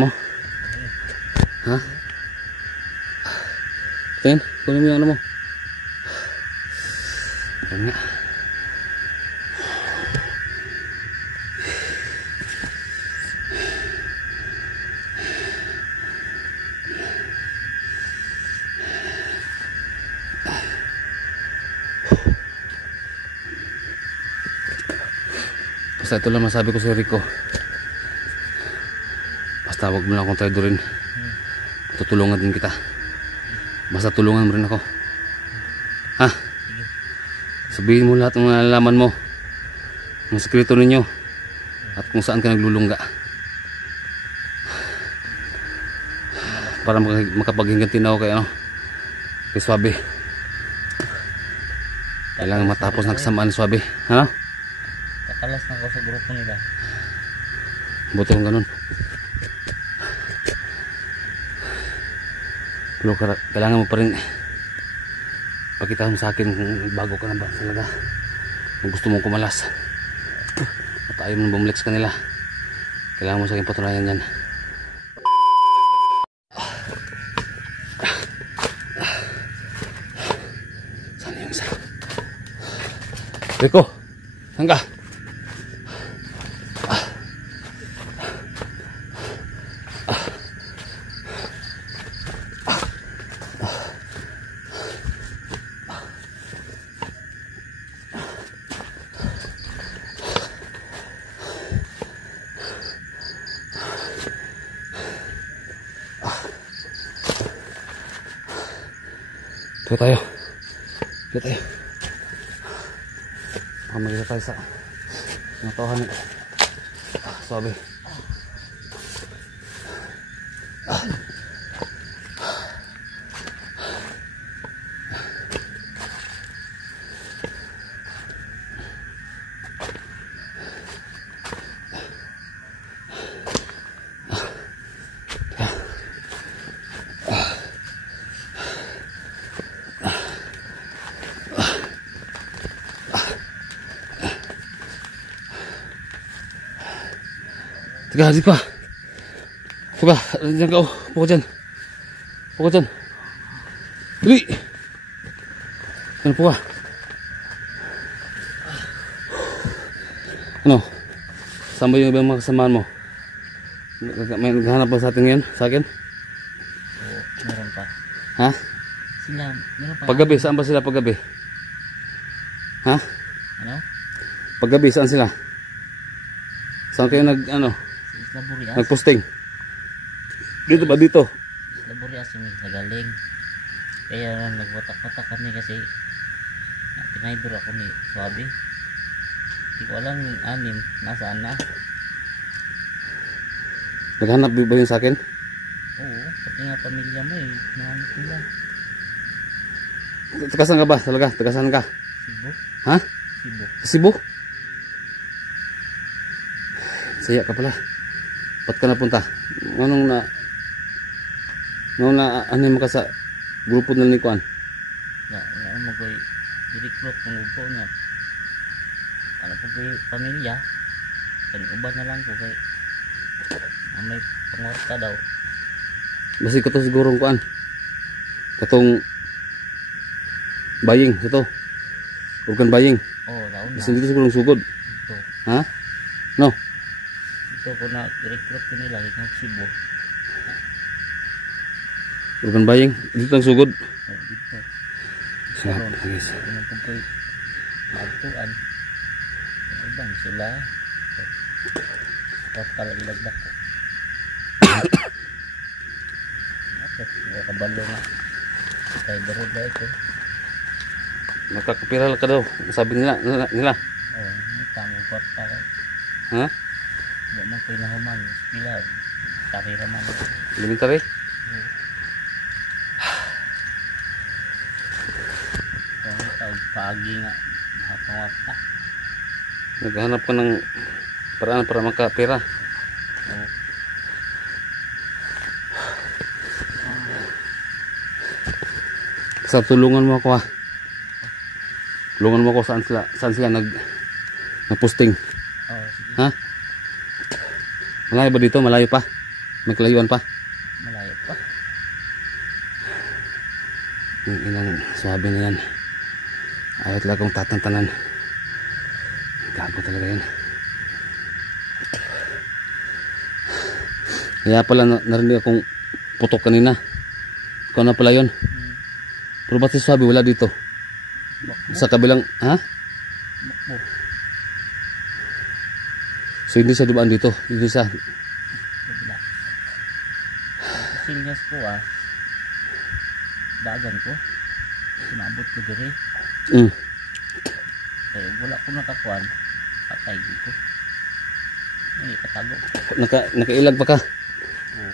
Mo? Ha? Tingin, kunin mo yung ano mo. Ayan nga. Basta ito lang masabi ko sa Rico. Basta wag mo lang akong traidorin. Tutulungan din kita. Basta tulungan mo rin ako. Ha? Sabihin mo lahat ng nalalaman mo, ng sekreto ninyo, at kung saan ka naglulungga. Para makapaghingantin ako kay kay Swabe. Kailangan matapos ng kasamaan ni Swabe. Ano? Kakalas na ako sa grupo nila. Buti kung ganun. Pero kailangan mo pa rin pakita mo sa akin kung bago ka na ba talaga. Kung gusto mong kumalas at ayaw mo bumalik sa kanila, kailangan mo sa akin patunayan yan. Saan yung isa? Rico, saan ka? Dito tayo. Dito tayo. Makamalit tayo sa natohan ni Swabe. Teka, di pa. Teka, dyan ka. Puko dyan. Puko dyan. Dali. Ano po ka? Ano? Saan ba yung ibang mga kasamaan mo? May naghahanap ba sa atin ngayon? Sa akin? Oo, meron pa. Ha? Sila, meron pa. Paggabi, saan ba sila paggabi? Ha? Ano? Paggabi, saan sila? Saan kayo nagposting? Dito ba? Dito? Isla Burias yung nagaling. Kaya nagwatak-watak kami kasi tinaydor ako ni Swabe. Hindi ko alam yung anim nasaan na. Naghanap ba yun sa akin? Oo, pati nga pamilya mo nahanap nila. Tagasan ka ba talaga? Tagasan ka? Cebu. Ha? Cebu. Cebu? Saya ka pala. Ba't ka napunta? Anong ano ka sa grupo na ni Kuan? Ano mo ko'y i-recruit ng grupo niya. Ano po ko'y pamilya. Uban na lang po kay may pangorta daw. Basi ko to siguro Kuan. Katong baying ito. Organ baying. Oo, daon na. Basi dito siguro sugod. Ito. Ha? No? Ito ko na i-recruit ko nila ng Cebu. Organ baying. Dito ang sugod. Oo, dito. Sarap. Guys. Ano po ko'y magtuan. Yung ibang sila. Tapos pala ilagdak ko. Okay, kabalo nga. Kaya darod na ito. Magkakapiral ka daw. Sabi nila. Oo, may tamang kwarta ka. Ha? Huwag man ko'y nahuman. Pila. Takira man. Elementary? Oo, tawag paagi nga. Nakapangwarta. Naghahanap ka ng paraan para makapira. Oo. Sa tulungan mo ako ha. Tulungan mo ako saan sila nagposting. Oo, sige. Ha? Malayo ba dito? Malayo pa? May kalayuan pa. Malayo pa. Yung inang swabe na yan. Ayaw talaga kong tatantanan. Gago talaga yan. Kaya pala narinig akong putok kanina. Ikaw na pala yun. Pero ba't si swabe wala dito? Bakbo. Sa kabilang, ha? Bakbo. So hindi siya dumaan dito. Hindi siya. Kabila. Sinyas ko dagan ko. Sinabot ko diri. Kaya wala ko nakakuan. Patay ko. Hindi katago. Nakailag pa ka? Oo.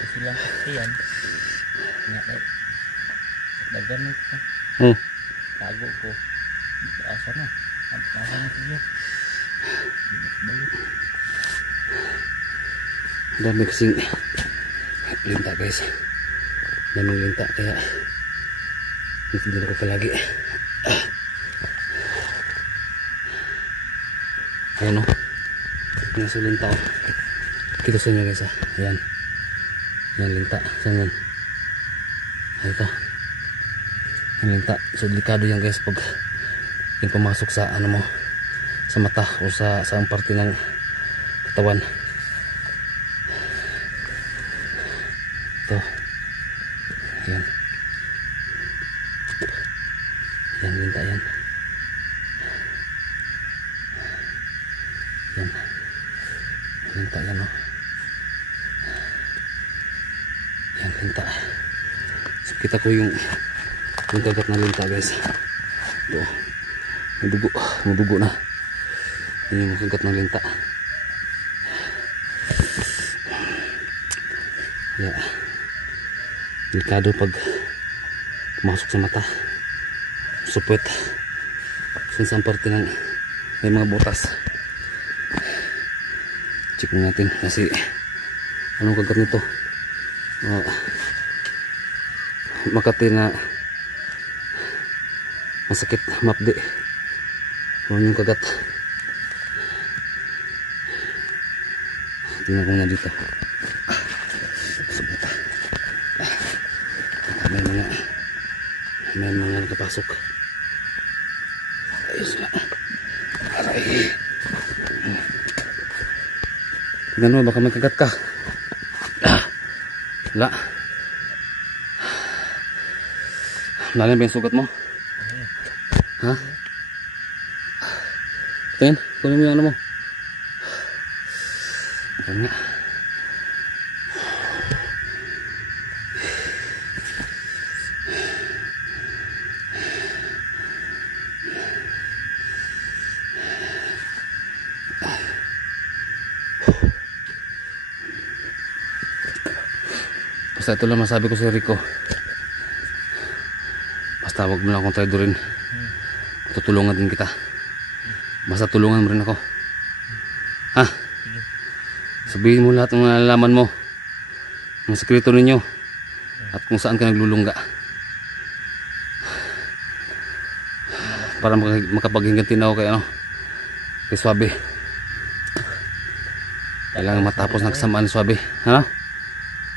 Kasi lang kasi yan. Nga kay dagan ko. Tago ko. Asa na. Asa na siya. Balik. Dami kasing linta guys. Daming linta kaya hindi ako palagi. Ayan o. Ayan sa linta o. Kita sa inyo guys Ayan. Ayan linta. Saan yan? Ayan ito. Ayan linta. So delikado yan guys pag yung pumasok sa ano mo, sa mata o sa saang parte ng katawan. Ito. Ayan. Ayan linta yan. Ayan. Linta yan o. Ayan linta. So kita ko yung kagat na linta guys. Ito. Madugo na. Yan yung kagat ng linta. Yeah. Delikado pag pumasok sa mata. Supwet. Sa parte ng may mga butas. Check natin kasi anong kagat nito. Makati na masakit, mapdi. Huwag yung kagat. Tingnan ko nga dito. Subuta. May mga nakapasok. Ayos na. Aray. Tingnan mo, baka may kagat ka. Wala. Lalim ba yung sugat mo? Ha? Tingin, kunin mo yung ano mo. Ayan nga. Basta ito lang masabi ko sa Rico. Basta wag mo lang akong traidorin. Tutulungan din kita. Basta tulungan mo rin ako. Ha? Sabihin mo lahat ng nalalaman mo. Ang sekreto ninyo. At kung saan ka naglulungga. Para makapaghinganti na ako kay kay Swabe. Kailangan matapos ng kasamaan ni Swabe. Ano?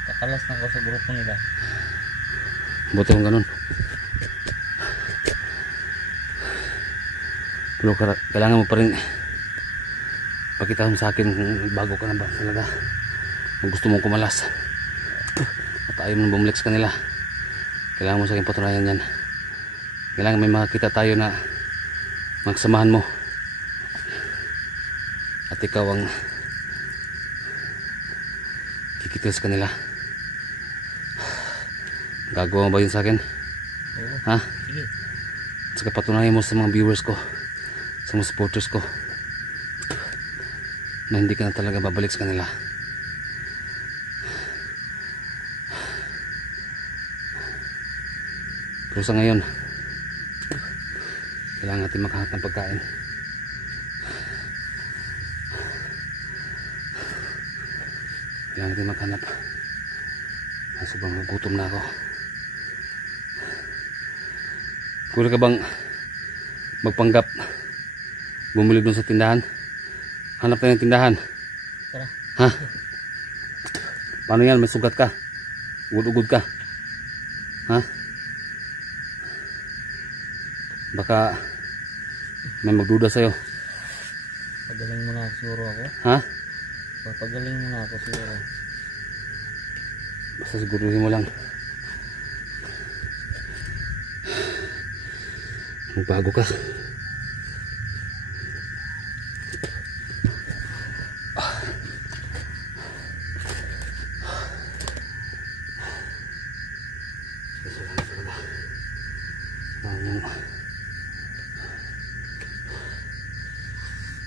Kakalas na ako sa grupo nila. Buti kung ganun. Pero kailangan mo pa rin pakita mo sa akin kung bago ka na ba talaga. Kung gusto mong kumalas at ayaw mong bumalik sa kanila, kailangan mo sa akin patunayan yan. Kailangan may makakita tayo na magsamahan mo at ikaw ang kikitil sa kanila. Gagawa mo ba yun sa akin? Oo. Ha? Sige. Saka patunayan mo sa mga viewers ko, sa mga supporters ko, na hindi ka na talaga babalik sa kanila. Pero sa ngayon, kailangan natin makahanap ng pagkain. Kailangan natin makahanap. Sobrang gutom na ako. Kulang ka bang magpanggap bumili dun sa tindahan? Hanap tayo ng tindahan. Tara. Ha? Paano yan? May sugat ka? Ugod-ugod ka? Ha? Baka may magduda sa'yo. Pagaling mo na siguro ako. Ha? Papagaling mo na ako siguro. Basta siguruhin mo lang. Magbago ka.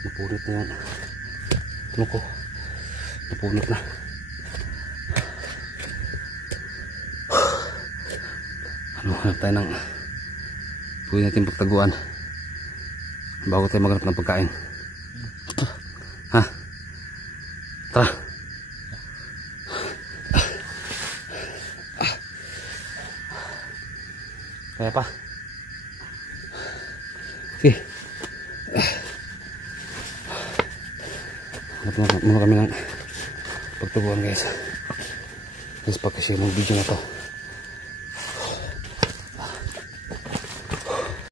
Napunit na yung ano ko. Napunit na. Ano, hanap tayo ng pwede natin pagtaguan bago tayo maghanap ng pagkain. Ha? Tara. Kaya pa. Sige. Hanap muna kami ng pagtaguan guys. Guys, pagkasi yung video na to.